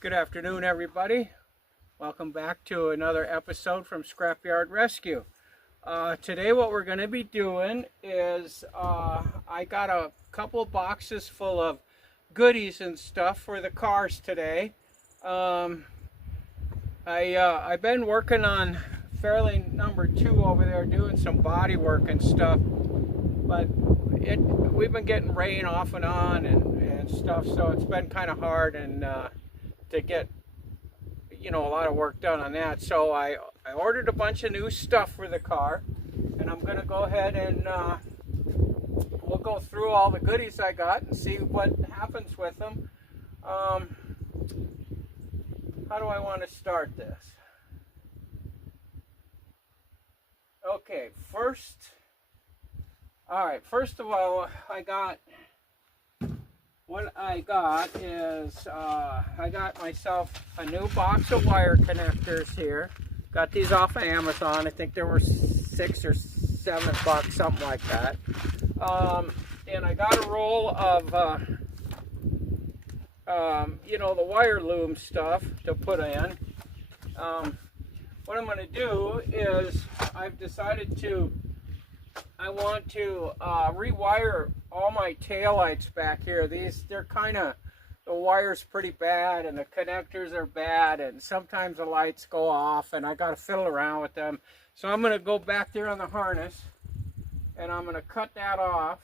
Good afternoon, everybody. Welcome back to another episode from Scrapyard Rescue. Today what we're going to be doing is I got a couple of boxes full of goodies and stuff for the cars today. I've been working on Fairlane number 2 over there doing some body work and stuff, but we've been getting rain off and on and stuff, so it's been kind of hard and to get a lot of work done on that. So I ordered a bunch of new stuff for the car, and I'm going to go ahead and we'll go through all the goodies I got and see what happens with them. How do I want to start this? Okay, first of all, what I got is I got myself a new box of wire connectors here. Got these off of Amazon. I think there were $6 or $7, something like that. And I got a roll of the wire loom stuff to put in. What I'm going to do is I've decided I want to rewire all my taillights back here. They're kind of, the wire's pretty bad and the connectors are bad, and sometimes the lights go off and I got to fiddle around with them. So I'm going to go back there on the harness and I'm going to cut that off,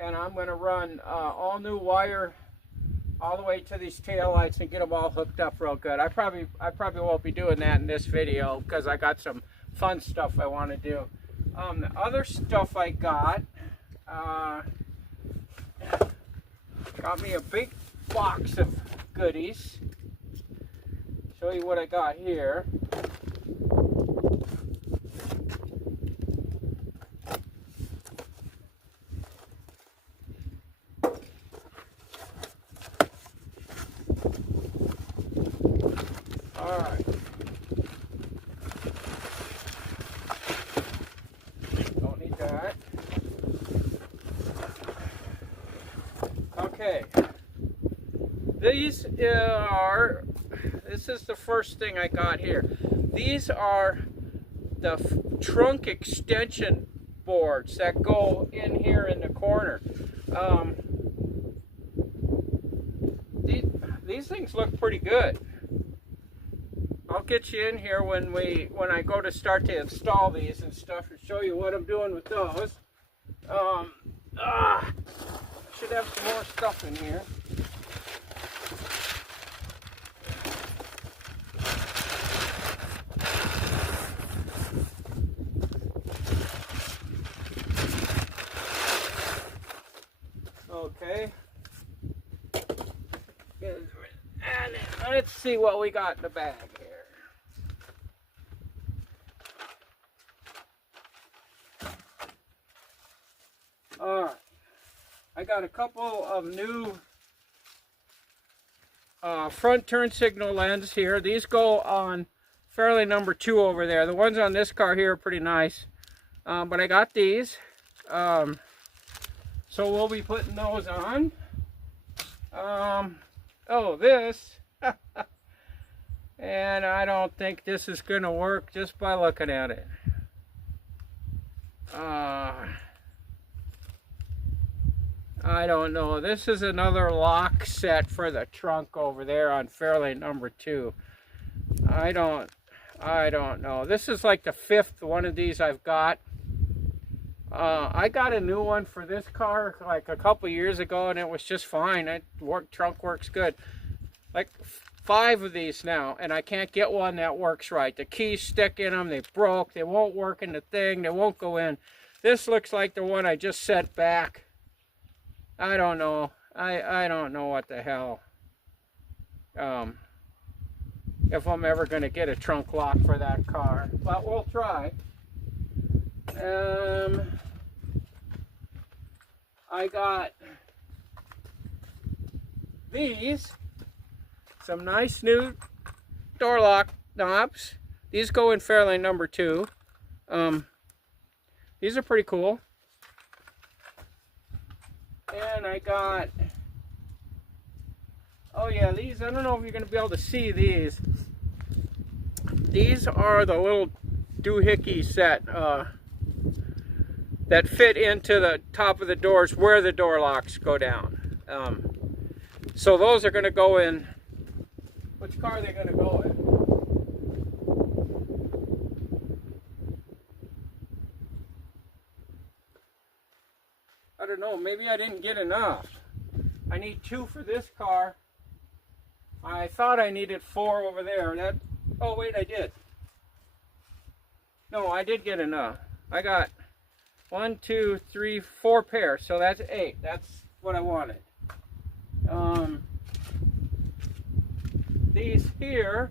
and I'm going to run all new wire all the way to these taillights and get them all hooked up real good. I probably won't be doing that in this video because I got some fun stuff I want to do. The other stuff I got me a big box of goodies. Show you what I got here. All right. Don't need that. Okay. This is the first thing I got here. These are the trunk extension boards that go in here in the corner. These things look pretty good. I'll get you in here when I go to start to install these and stuff and show you what I'm doing with those. Should have some more stuff in here. Okay. And let's see what we got in the bag here. Alright, I got a couple of new front turn signal lens here. These go on Fairlane number 2 over there. The ones on this car here are pretty nice, but I got these, so we'll be putting those on. This and I don't think this is gonna work just by looking at it. I don't know. This is another lock set for the trunk over there on Fairlane number 2. I don't know. This is like the 5th one of these I've got. I got a new one for this car like a couple years ago, and it was just fine. Trunk works good. Like 5 of these now, and I can't get one that works right. The keys stick in them. They broke. They won't work in the thing. They won't go in. This looks like the one I just sent back. I don't know. I don't know what the hell. If I'm ever going to get a trunk lock for that car, but we'll try. I got these, some nice new door lock knobs. These go in Fairlane number 2. These are pretty cool. And I got Oh yeah, these, I don't know if you're going to be able to see these. These are the little doohickeys that fit into the top of the doors where the door locks go down. So those are going to go in. Which car are they going to go in? I don't know, maybe I didn't get enough. I need 2 for this car. I thought I needed 4 over there. Oh wait, I did. No, I did get enough. I got 1, 2, 3, 4 pairs, so that's 8. That's what I wanted. These here,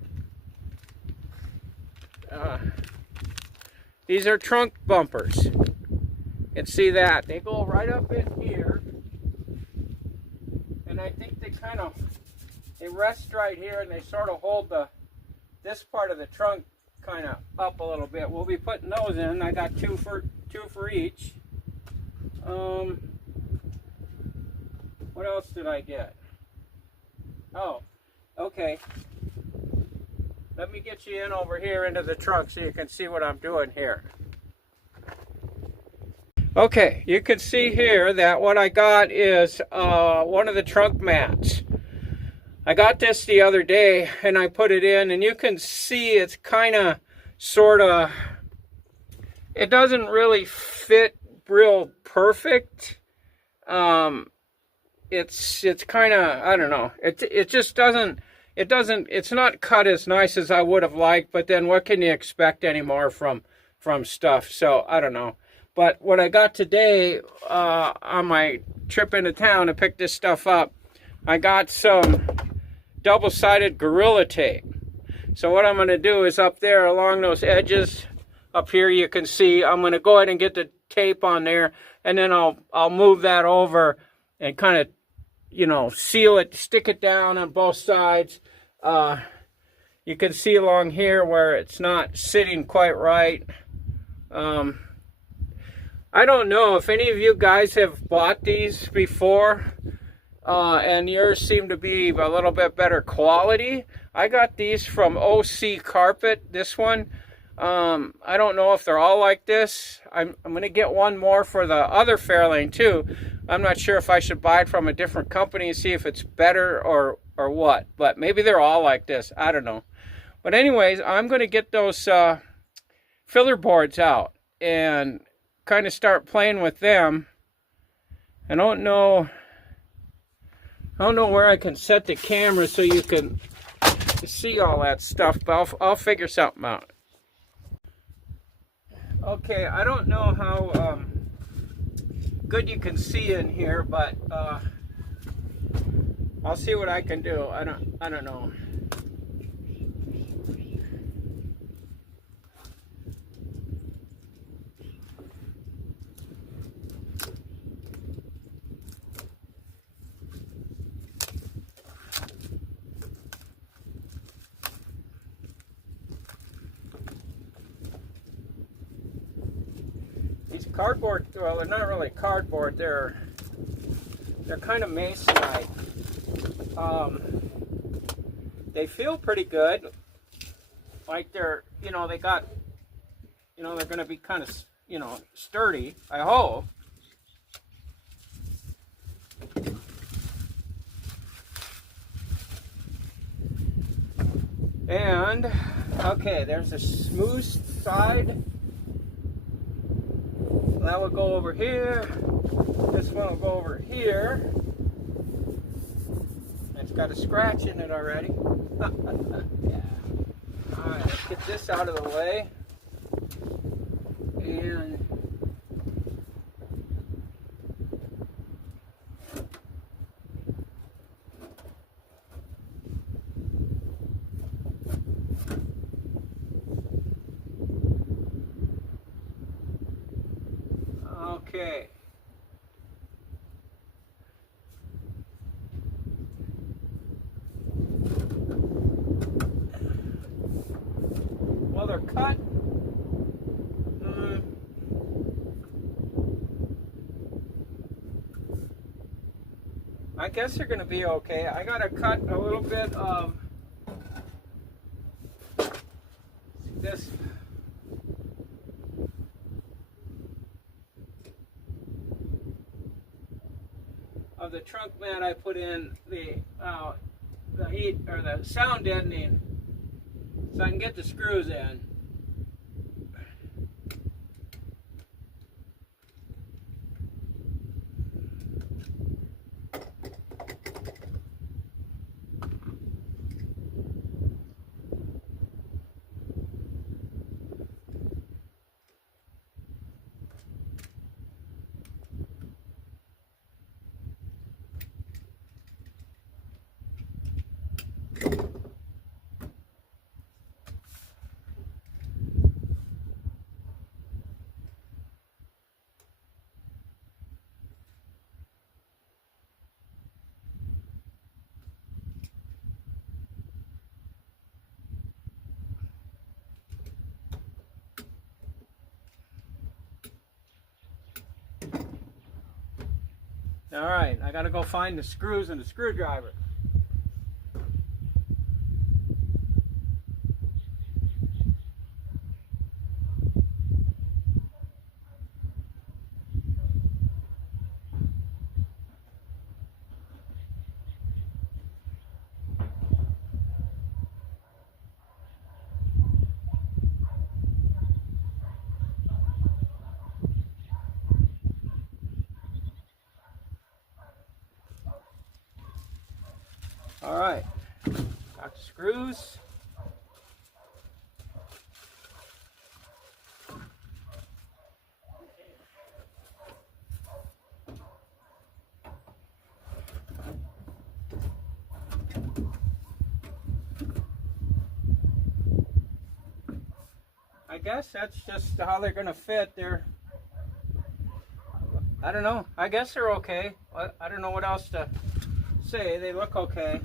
these are trunk bumpers. You can see that. They go right up in here. And I think they rest right here, and they sort of hold this part of the trunk kind of up a little bit. We'll be putting those in. I got 2 for each. What else did I get? Oh, okay. Let me get you in over here into the trunk so you can see what I'm doing here. Okay, you can see here that what I got is one of the trunk mats. I got this the other day and I put it in, and you can see it's kind of, sort of, it doesn't really fit real perfect. It's kind of, I don't know, it just doesn't, it's not cut as nice as I would have liked, but then what can you expect anymore from stuff? So I don't know. But what I got today on my trip into town to pick this stuff up, I got some double-sided Gorilla Tape. So what I'm going to do is up there along those edges, up here you can see, I'm going to go ahead and get the tape on there, and then I'll move that over and kind of, you know, seal it, stick it down on both sides. You can see along here where it's not sitting quite right. I don't know if any of you guys have bought these before, and yours seem to be a little bit better quality. I got these from OC Carpet, this one. I don't know if they're all like this. I'm going to get one more for the other Fairlane too. I'm not sure if I should buy it from a different company and see if it's better or what. But maybe they're all like this. I don't know. But anyways, I'm going to get those filler boards out and kind of start playing with them. I don't know where I can set the camera so you can see all that stuff, but I'll figure something out. Okay, I don't know how good you can see in here, but I'll see what I can do. I don't know. These cardboard, well, they're not really cardboard, they're kind of masonite. They feel pretty good, like they're, you know, they got, you know, they're going to be kind of, you know, sturdy, I hope. And okay, there's a smooth side. That will go over here. This one will go over here. It's got a scratch in it already. Yeah. Alright, let's get this out of the way. And okay. Well, they're cut. I guess they're going to be okay. I got to cut a little bit of this of the trunk mat. I put in the heat or the sound deadening so I can get the screws in. All right, I gotta go find the screws and the screwdriver. All right, got the screws. I guess that's just how they're gonna fit there. I don't know. I guess they're okay. I don't know what else to say. They look okay.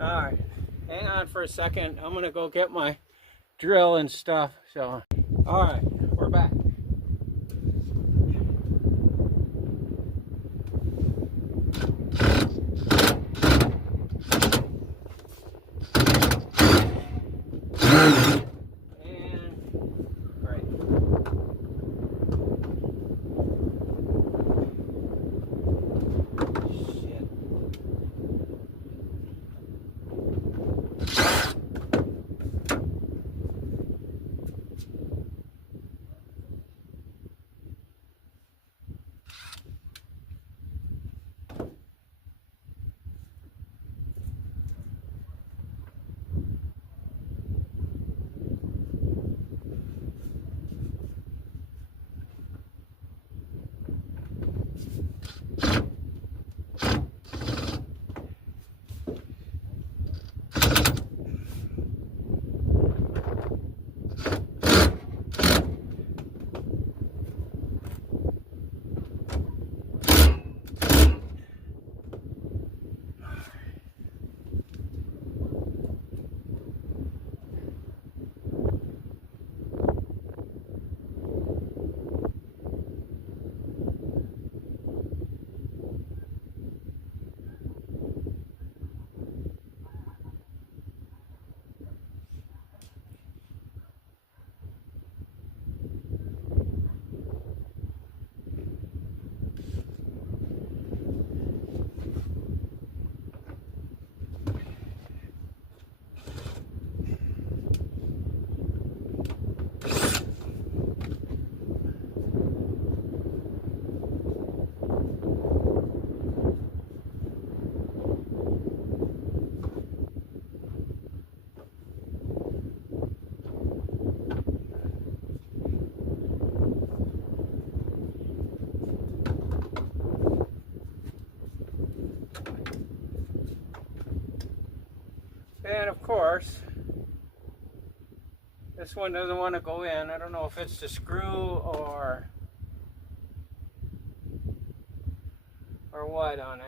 All right, hang on for a second. I'm gonna go get my drill and stuff. So, all right, we're back. of course, this one doesn't want to go in. I don't know if it's the screw or what on it.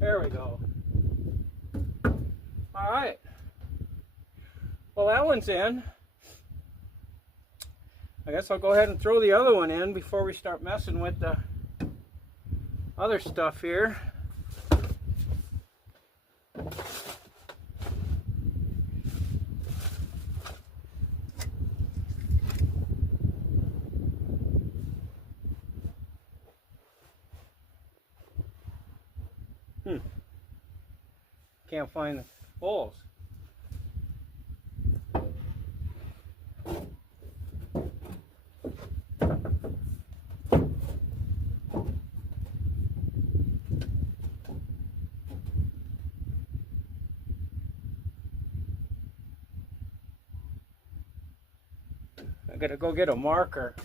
There we go. All right. Well, that one's in. I guess I'll go ahead and throw the other one in before we start messing with the other stuff here. Can't find the holes. I gotta go get a marker.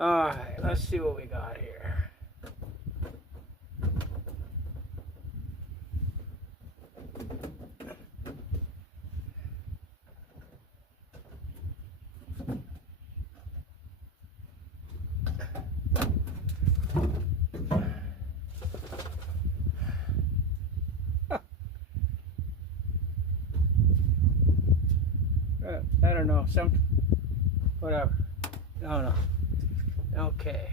Alright, let's see what we got here. I don't know, whatever. I don't know. Okay.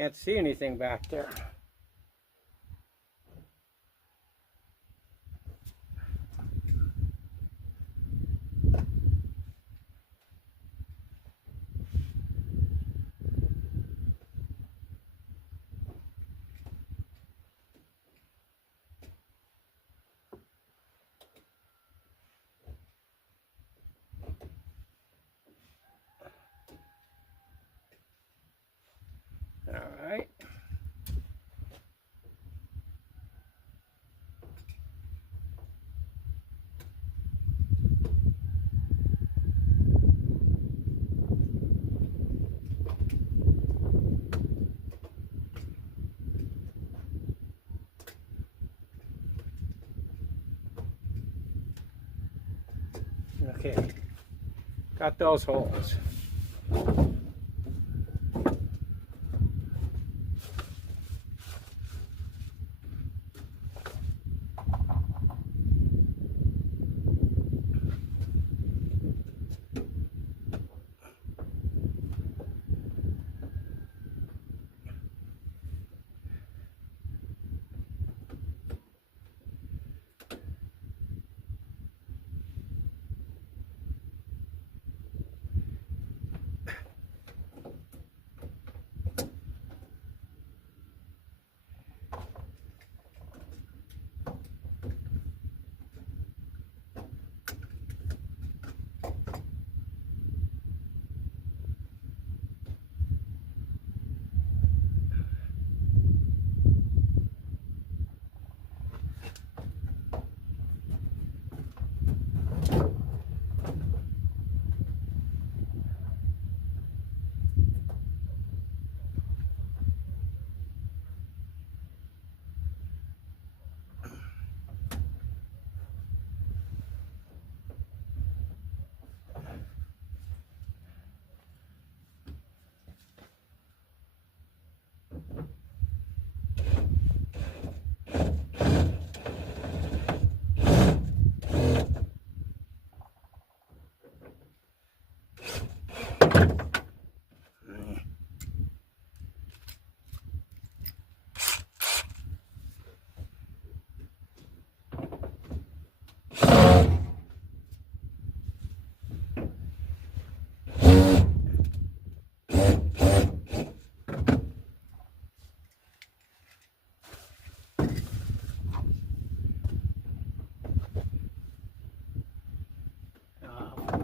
Can't see anything back there. All right. Okay, got those holes.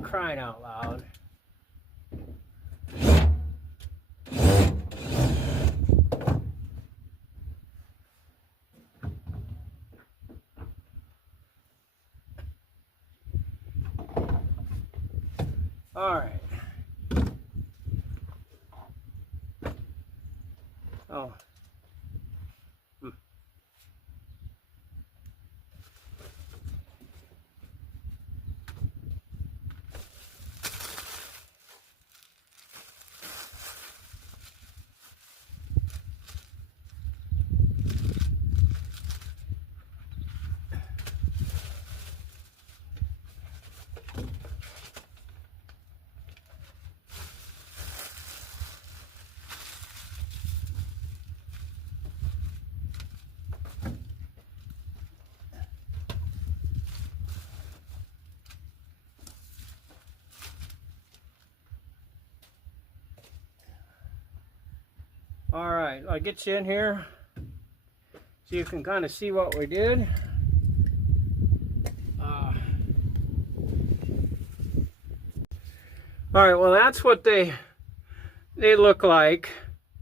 crying out loud. All right. Oh. All right, I'll get you in here so you can kind of see what we did. All right, well, that's what they look like.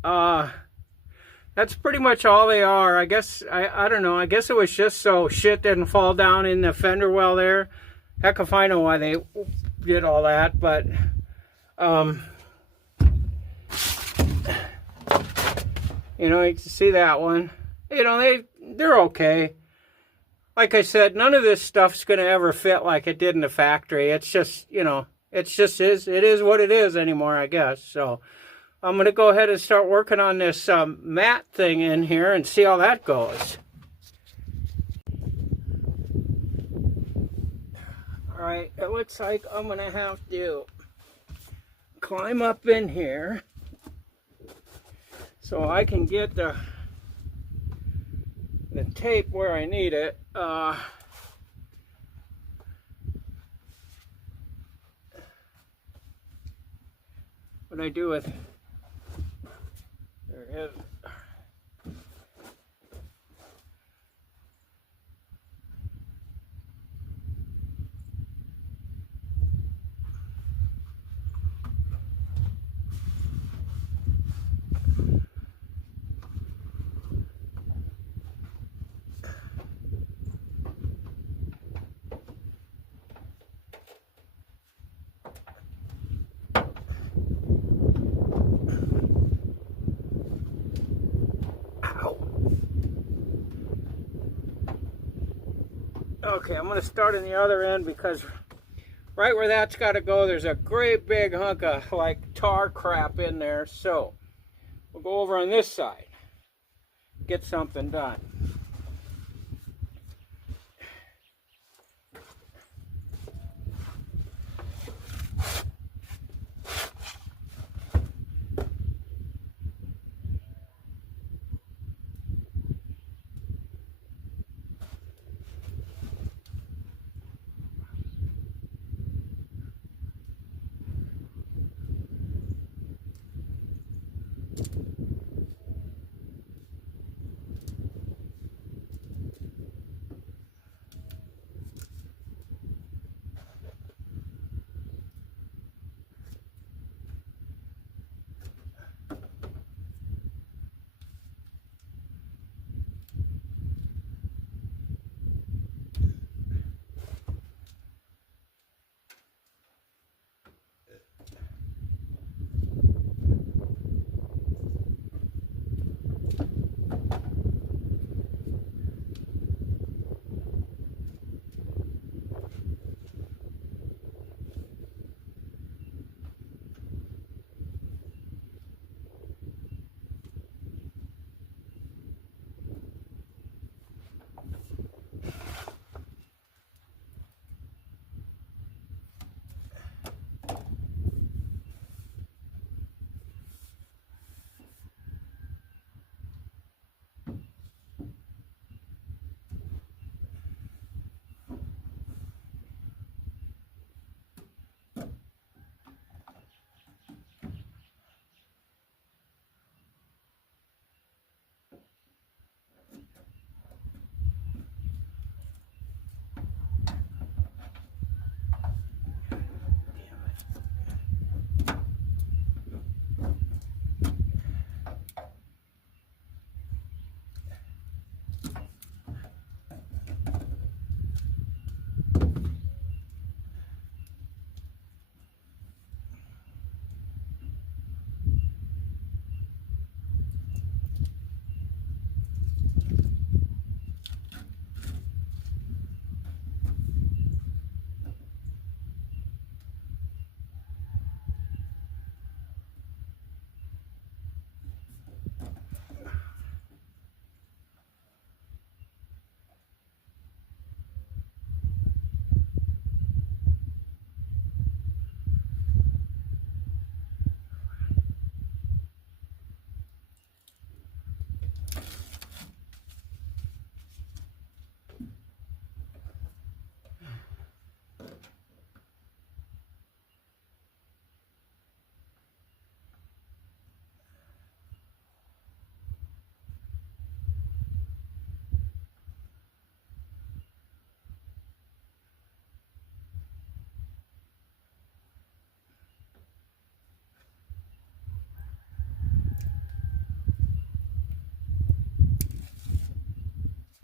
That's pretty much all they are. I guess, I don't know, I guess it was just so shit didn't fall down in the fender well there. Heck if I know why they did all that, but you know, you can see that one. You know, they're okay. Like I said, none of this stuff's going to ever fit like it did in the factory. It's just, you know, it is what it is anymore, I guess. So I'm going to go ahead and start working on this mat thing in here and see how that goes. All right, it looks like I'm going to have to climb up in here so I can get the tape where I need it. What I do with, there it is. Okay, I'm going to start in the other end because right where that's got to go, there's a great big hunk of like tar crap in there. So we'll go over on this side, get something done.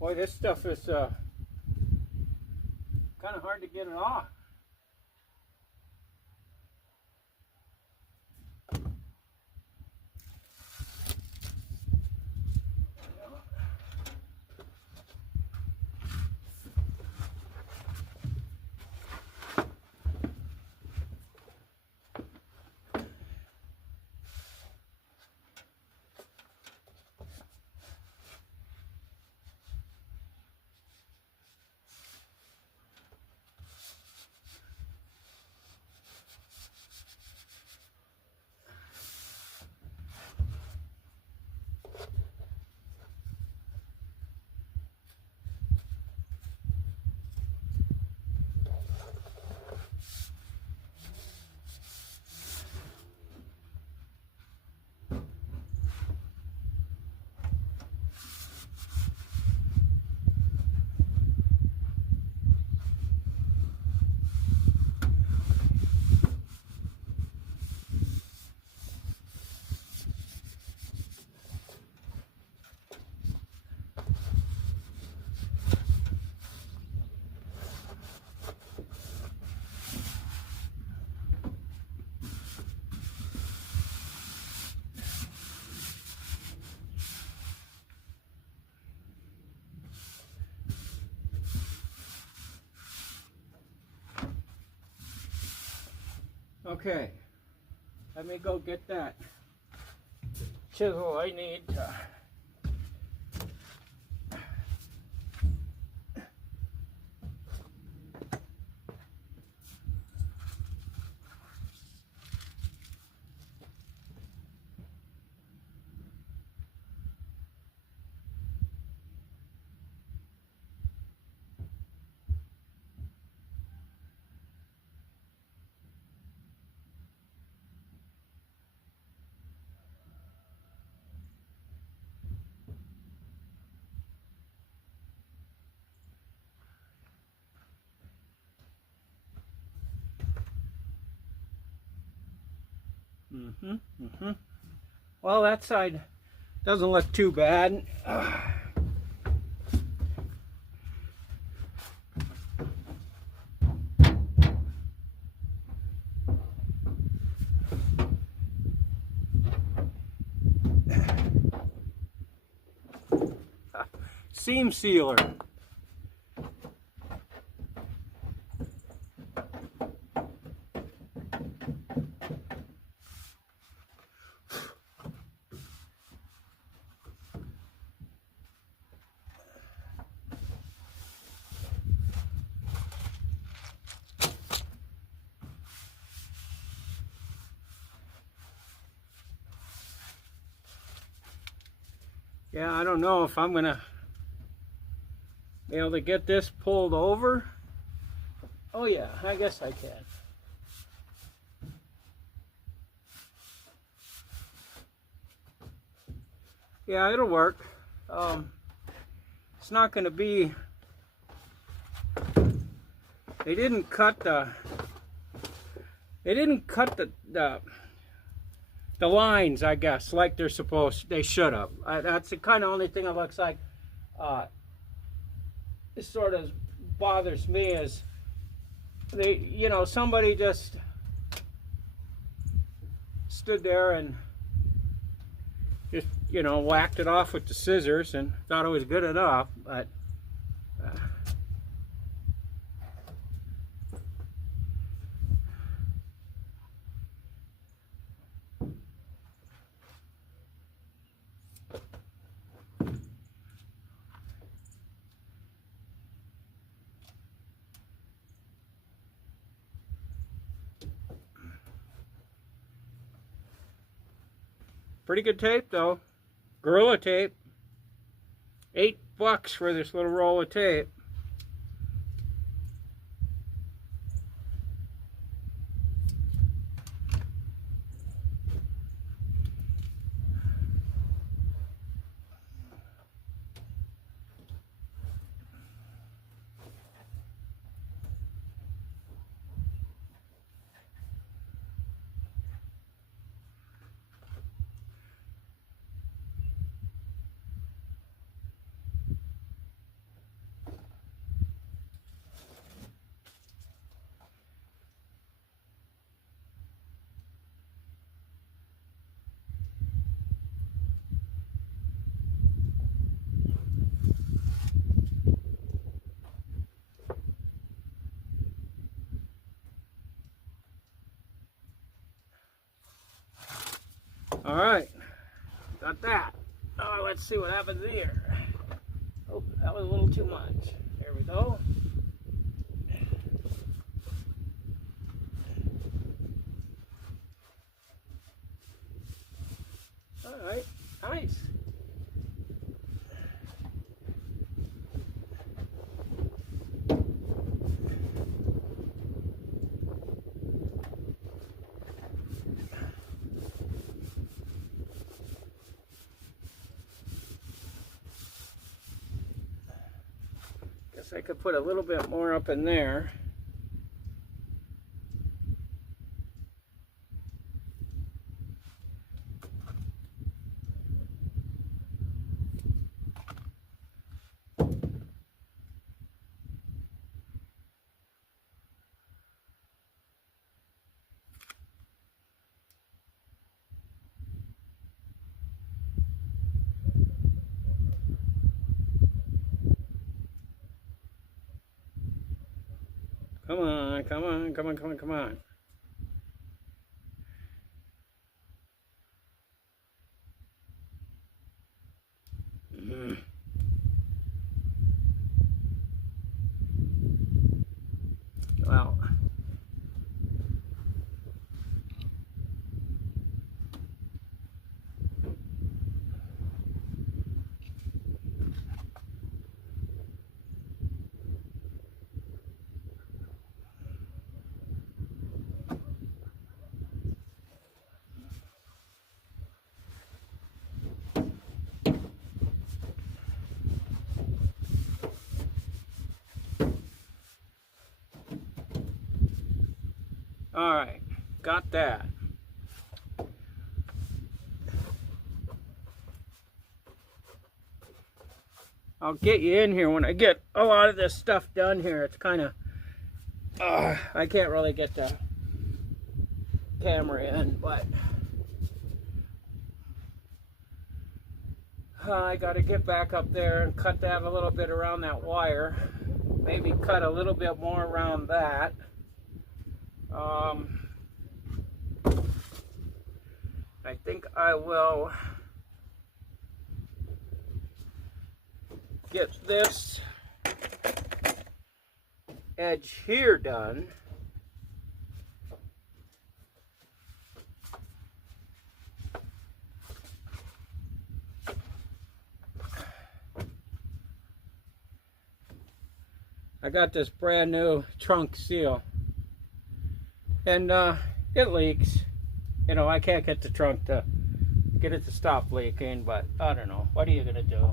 Boy, this stuff is kind of hard to get it off. Okay, let me go get that chisel I need to Well, that side doesn't look too bad. Seam sealer. Yeah, I don't know if I'm gonna be able to get this pulled over. Oh yeah, I guess I can. Yeah, it'll work. It's not gonna be, they didn't cut the lines, I guess, like they should have. That's the kind of only thing it looks like. It sort of bothers me is somebody just stood there and just, whacked it off with the scissors and thought it was good enough, but pretty good tape though. Gorilla tape. $8 for this little roll of tape. All right, got that. Oh, let's see what happens here. Oh, that was a little too much. There we go. All right, nice. Guess I could put a little bit more up in there. Come on, come on, come on, come on, come on. Well, all right, got that. I'll get you in here when I get a lot of this stuff done here. It's kind of, I can't really get the camera in, but I got to get back up there and cut that a little bit around that wire. Maybe cut a little bit more around that. I think I will get this edge here done. I got this brand new trunk seal, and it leaks. You know, I can't get the trunk to get it to stop leaking, but I don't know. What are you gonna do?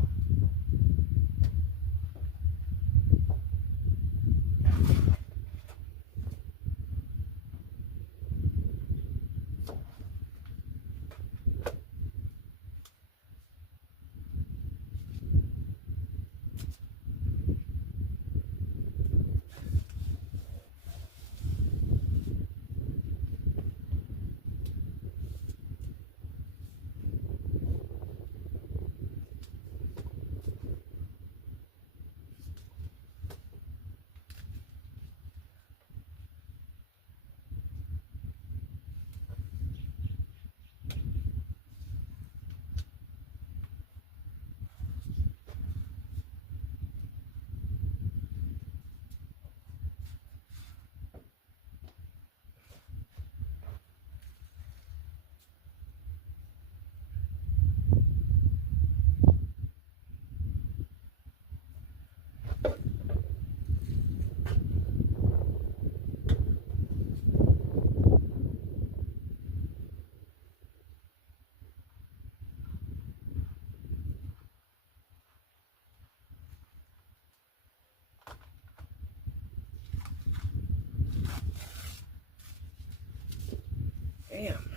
Damn.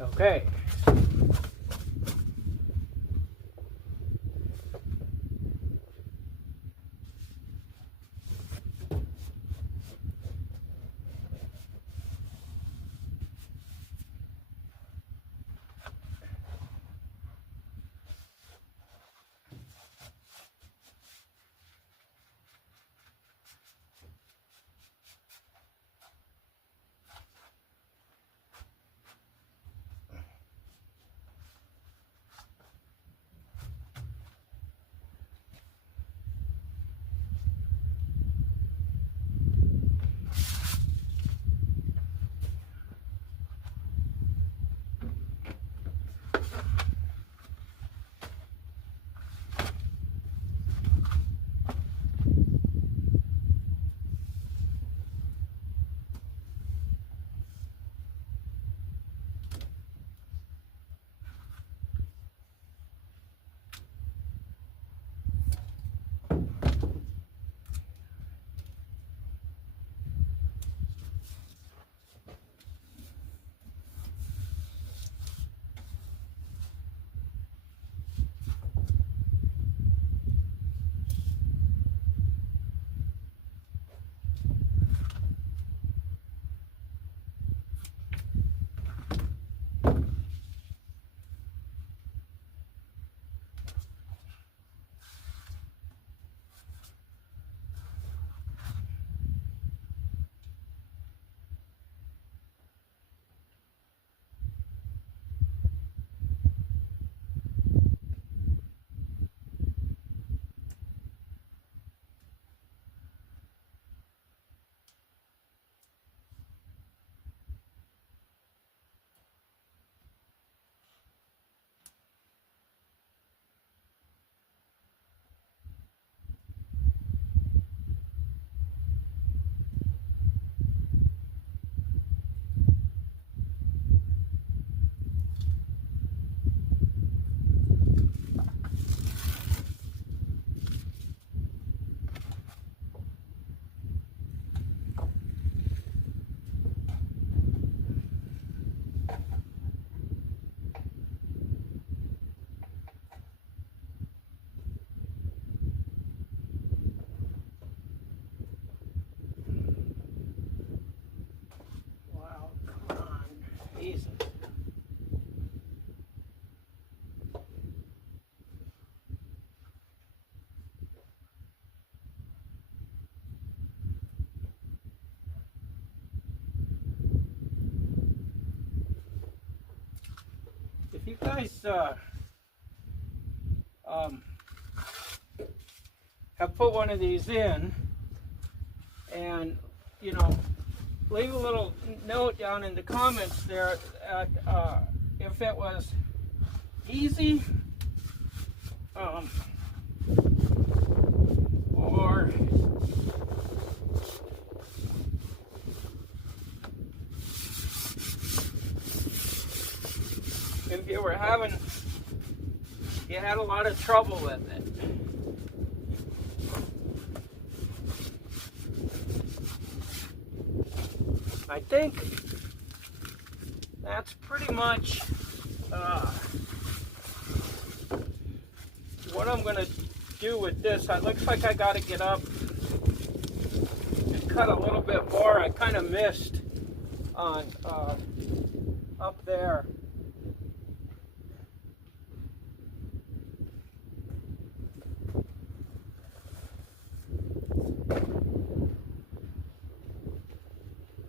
Okay. you guys have put one of these in, and you know, leave a little note down in the comments there at, if it was easy, or if you were you had a lot of trouble with it. I think that's pretty much what I'm going to do with this. It looks like I got to get up and cut a little bit more. I kind of missed on up there.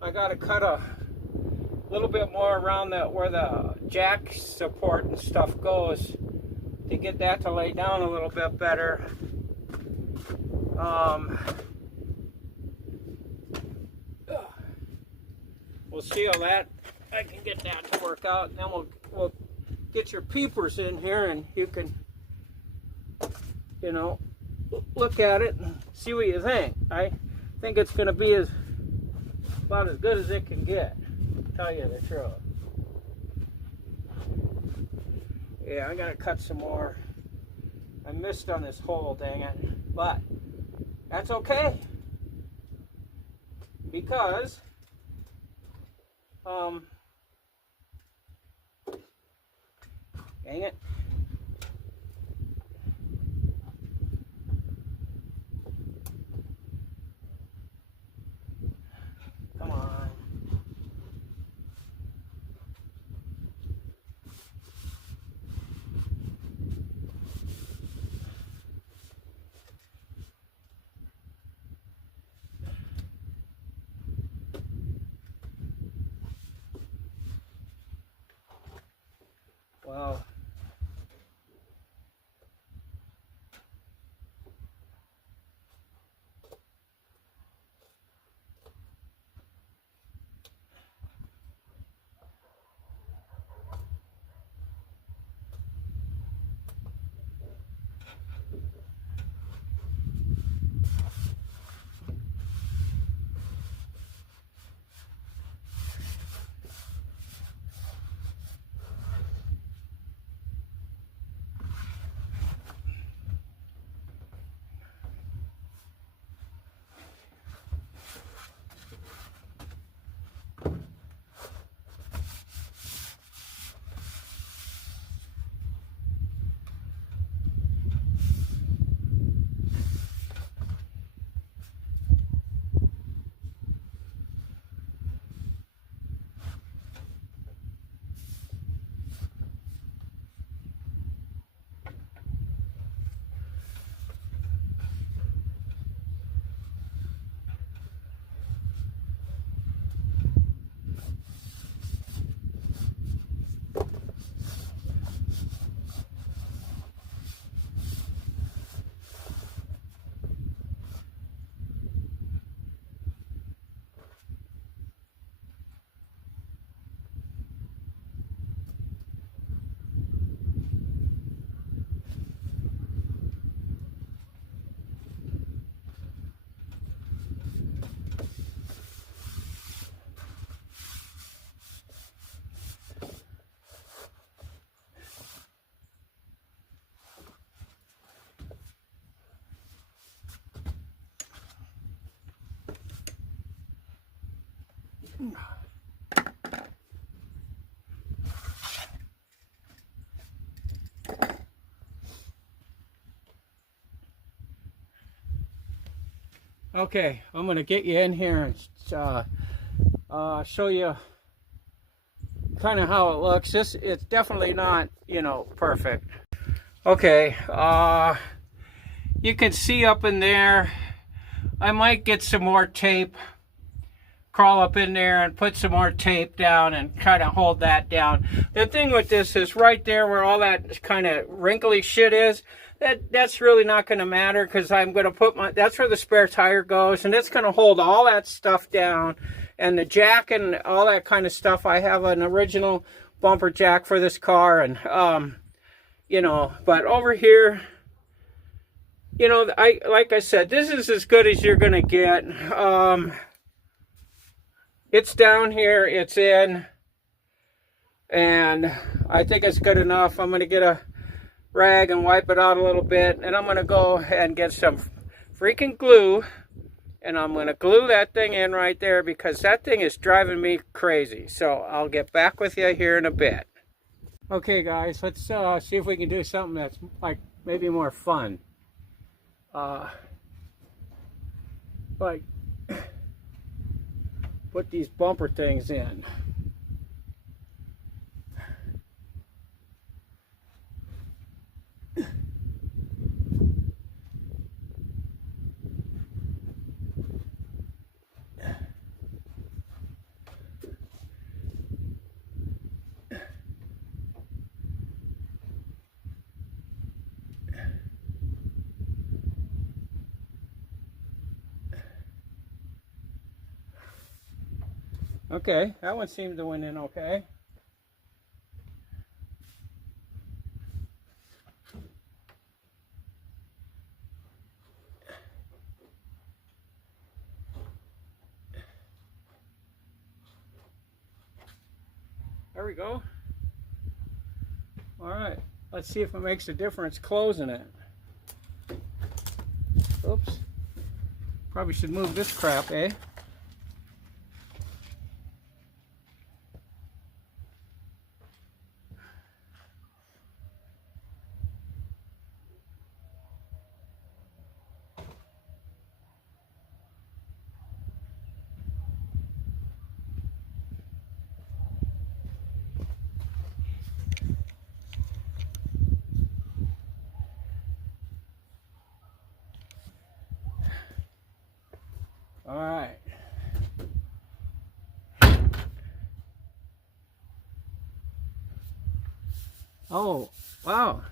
I got to cut a little bit more around where the jack support and stuff goes to get that to lay down a little bit better. We'll see how I can get that to work out, and then we'll get your peepers in here, and you can, you know, look at it and see what you think. I think it's going to be about as good as it can get, to tell you the truth. Yeah, I gotta cut some more. I missed on this hole, dang it. But that's okay, because dang it. Come on. Well, okay, I'm going to get you in here and show you kind of how it looks. It's definitely not, you know, perfect. Okay, you can see up in there, I might get some more tape crawl up in there and put some more tape down and try to hold that down. The thing with this is right there where all that kind of wrinkly shit is, that's really not going to matter, because I'm going to put that's where the spare tire goes, and it's going to hold all that stuff down. And the jack and all that kind of stuff, I have an original bumper jack for this car, and you know, but over here, you know, like I said, this is as good as you're going to get. It's down here, it's in, and I think it's good enough. I'm going to get a rag and wipe it out a little bit, and I'm going to go and get some freaking glue, and I'm going to glue that thing in right there, because that thing is driving me crazy. So I'll get back with you here in a bit. Okay guys, let's see if we can do something that's like maybe more fun. Like put these bumper things in. Okay, that one seemed to went in okay. There we go. All right, let's see if it makes a difference closing it. Oops. Probably should move this crap, eh? All right. Oh, wow.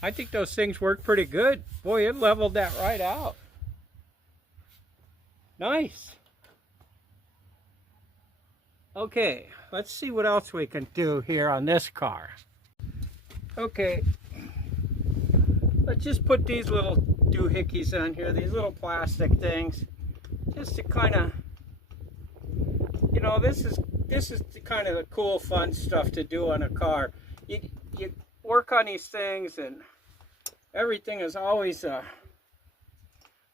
I think those things work pretty good. Boy, it leveled that right out. Nice. Okay, let's see what else we can do here on this car. Okay, let's just put these little doohickeys on here, these little plastic things, just to kind of, you know, this is the kind of the cool, fun stuff to do on a car. You work on these things, and everything is always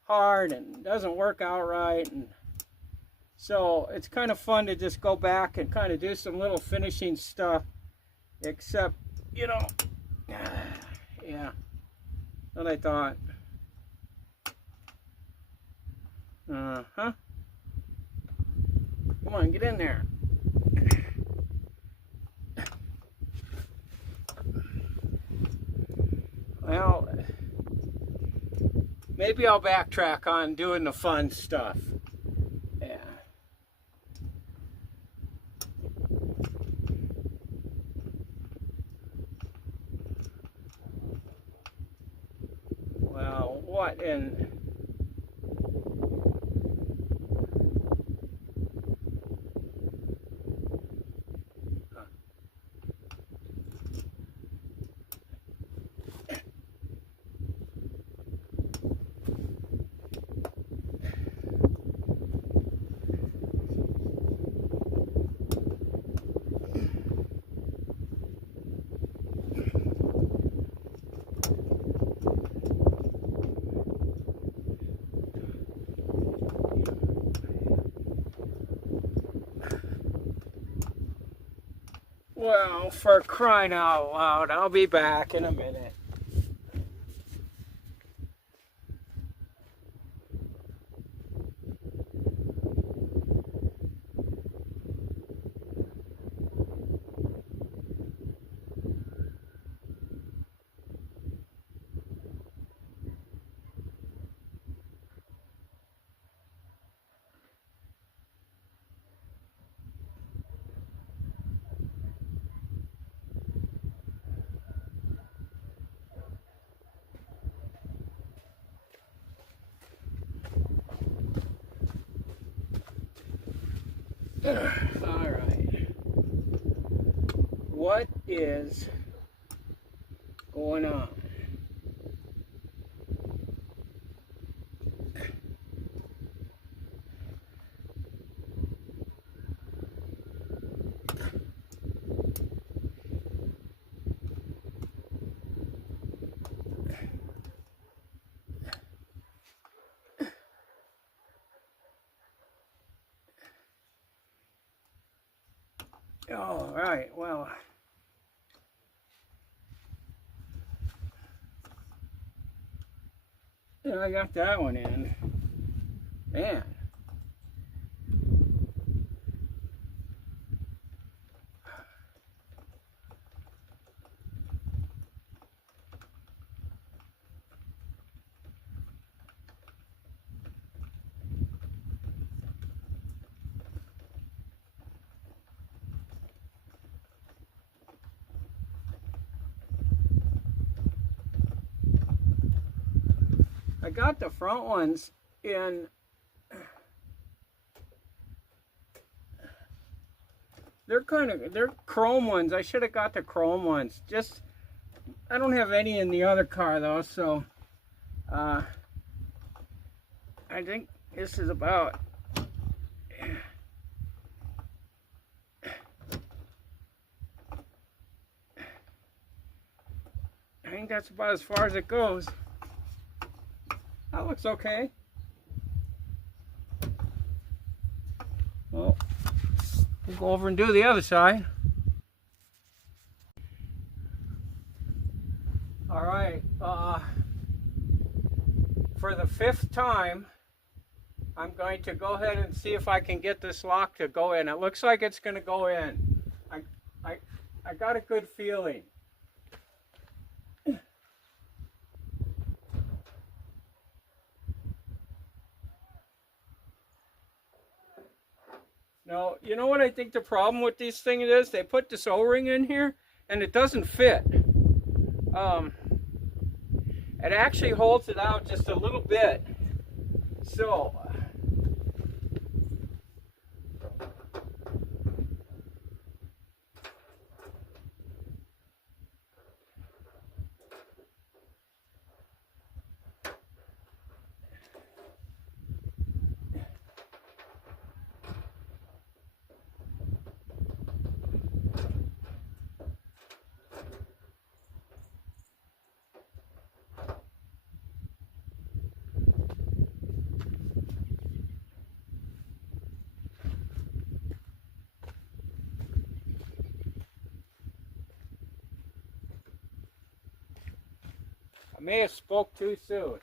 hard and doesn't work out right, and so it's kind of fun to just go back and kind of do some little finishing stuff. Except, you know, yeah, what I thought. Come on, get in there. Well, maybe I'll backtrack on doing the fun stuff. Yeah. Well, what in... Well, for crying out loud, I'll be back in a minute. All right. What is going on? All right, well, yeah, I got that one in. Man. I got the front ones in. They're chrome ones. I should have got the chrome ones. Just, I don't have any in the other car though, so I think this is about. I think that's about as far as it goes. That looks okay. Well, we'll go over and do the other side. All right, for the 5th time, I'm going to go ahead and see if I can get this lock to go in. It looks like it's going to go in. I got a good feeling. Now, you know what I think the problem with these things is? They put this O-ring in here and it doesn't fit. It actually holds it out just a little bit. So, I may have spoke too soon.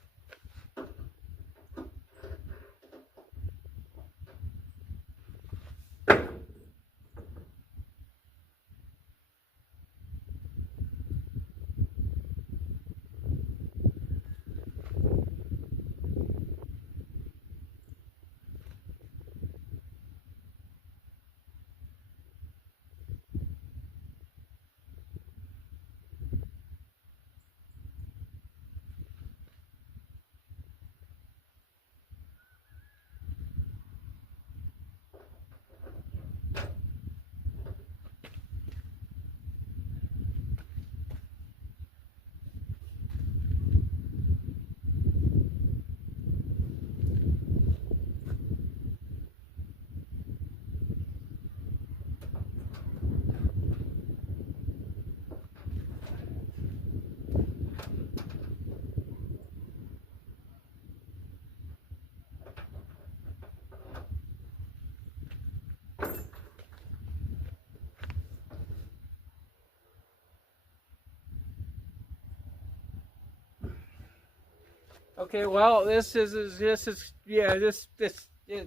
Okay, well, this is yeah,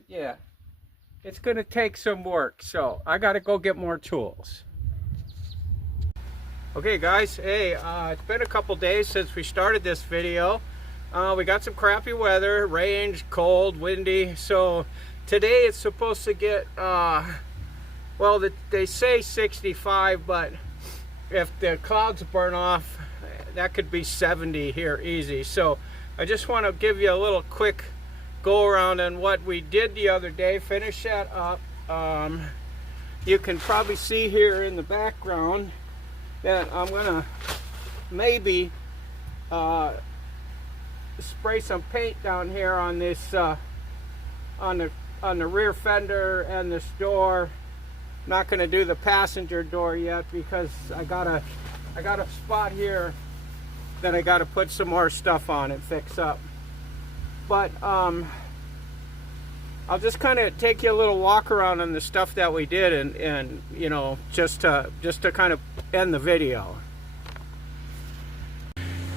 yeah. It's gonna take some work, so I gotta go get more tools. Okay, guys, hey, it's been a couple days since we started this video. We got some crappy weather, rain, cold, windy. So today it's supposed to get, well, they say 65, but if the clouds burn off, that could be 70 here easy. So I just want to give you a little quick go around on what we did the other day, finish that up. you can probably see here in the background that I'm gonna maybe spray some paint down here on this on the rear fender and this door. Not gonna do the passenger door yet because I got a spot here that I gotta put some more stuff on and fix up. But I'll just kind of take you a little walk around on the stuff that we did, and you know, just to kind of end the video.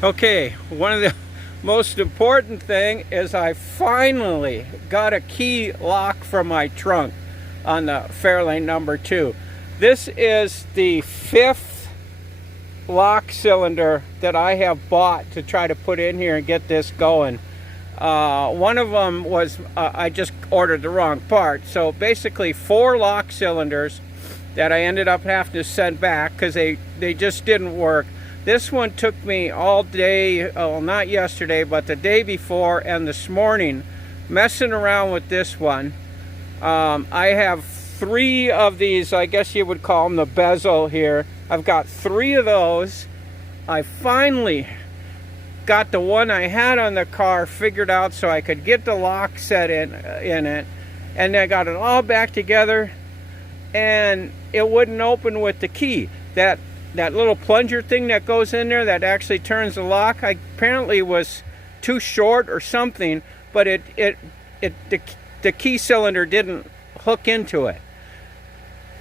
Okay, one of the most important thing is I finally got a key lock for my trunk on the Fairlane number 2. This is the 5th lock cylinder that I have bought to try to put in here and get this going. One of them was I just ordered the wrong part, so basically 4 lock cylinders that I ended up having to send back because they just didn't work. This one took me all day, well, not yesterday, but the day before and this morning messing around with this one. I have 3 of these, I guess you would call them the bezel here. I've got 3 of those. I finally got the one I had on the car figured out so I could get the lock set in it, and I got it all back together, and it wouldn't open with the key. That little plunger thing that goes in there that actually turns the lock, apparently was too short or something, but the key cylinder didn't hook into it.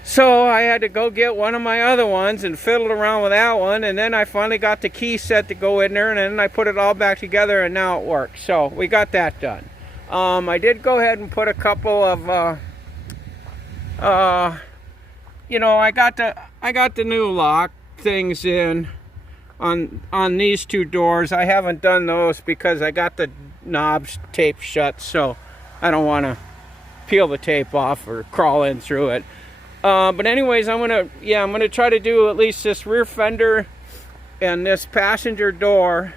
So I had to go get one of my other ones and fiddle around with that one, and then I finally got the key set to go in there, and then I put it all back together, and now it works. So we got that done. I did go ahead and put a couple of you know, I got the new lock things in on these 2 doors. I haven't done those because I got the knobs taped shut, so I don't want to peel the tape off or crawl in through it. But anyways, I'm gonna try to do at least this rear fender and this passenger door,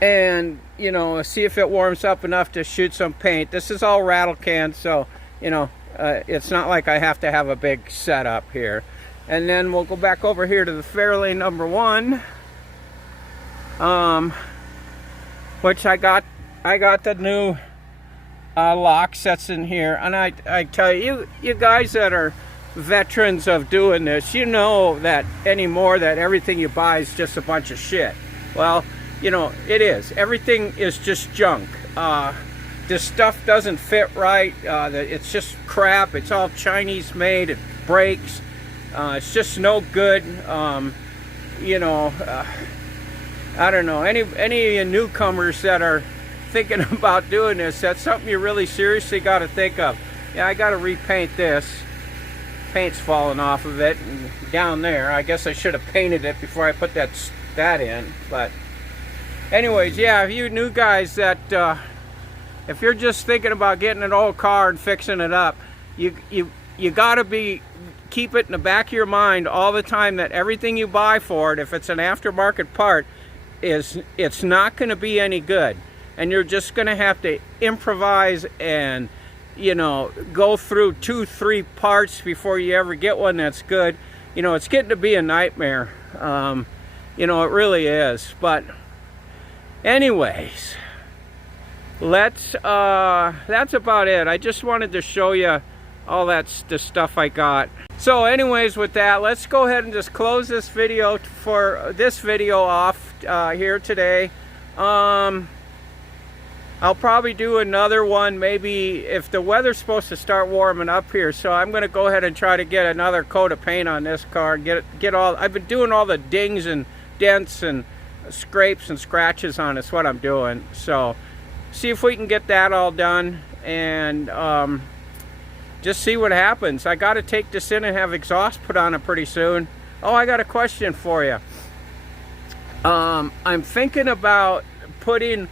and you know, see if it warms up enough to shoot some paint. This is all rattle can, so you know, it's not like I have to have a big setup here. And then we'll go back over here to the Fairlane number 1, which I got the new lock sets in here, and I tell you, you guys that are veterans of doing this, you know that anymore that everything you buy is just a bunch of shit. Well, you know, it is. Everything is just junk. This stuff doesn't fit right. It's just crap. It's all Chinese made. It breaks. It's just no good. You know, I don't know. Any of you newcomers that are thinking about doing this, that's something you really seriously got to think of. Yeah, I got to repaint this. Paint's falling off of it and down there. I guess I should have painted it before I put that in. But anyways, yeah, if you new guys that if you're just thinking about getting an old car and fixing it up, you got to keep it in the back of your mind all the time that everything you buy for it, if it's an aftermarket part, it's not going to be any good. And you're just going to have to improvise and, you know, go through 2-3 parts before you ever get one that's good. You know, it's getting to be a nightmare. You know, it really is. But anyways, that's about it. I just wanted to show you all the stuff I got. So anyways, with that, let's go ahead and just close this video off here today. I'll probably do another one maybe if the weather's supposed to start warming up here, so I'm going to go ahead and try to get another coat of paint on this car and get all. I've been doing all the dings and dents and scrapes and scratches on it. That's what I'm doing. So see if we can get that all done, and just see what happens. I got to take this in and have exhaust put on it pretty soon. Oh, I got a question for you. I'm thinking about putting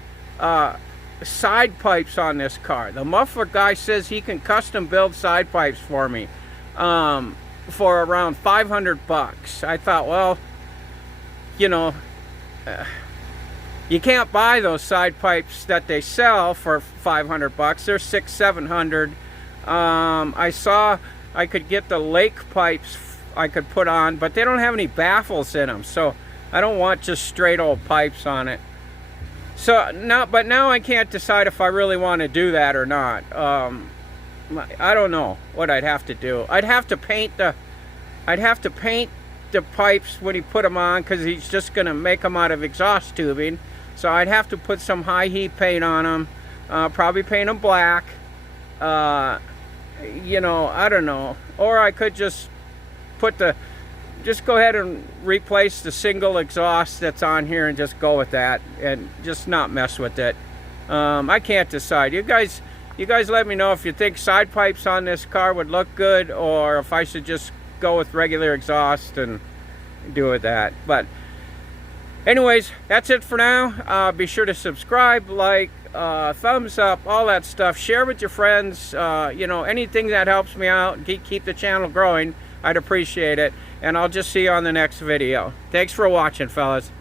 side pipes on this car. The muffler guy says he can custom build side pipes for me for around 500 bucks. I thought, well, you know, you can't buy those side pipes that they sell for 500 bucks. They're 600-700. I saw I could get the lake pipes I could put on, but they don't have any baffles in them, so I don't want just straight old pipes on it. So now I can't decide if I really want to do that or not. I don't know what I'd have to do. I'd have to paint the pipes when he put them on, because he's just going to make them out of exhaust tubing. So I'd have to put some high heat paint on them, probably paint them black. You know, I don't know. Or I could just go ahead and replace the single exhaust that's on here and just go with that and just not mess with it. I can't decide. You guys let me know if you think side pipes on this car would look good, or if I should just go with regular exhaust and do with that. But anyways, that's it for now. Be sure to subscribe, like, thumbs up, all that stuff. Share with your friends. You know, anything that helps me out, keep the channel growing, I'd appreciate it. And I'll just see you on the next video. Thanks for watching, fellas.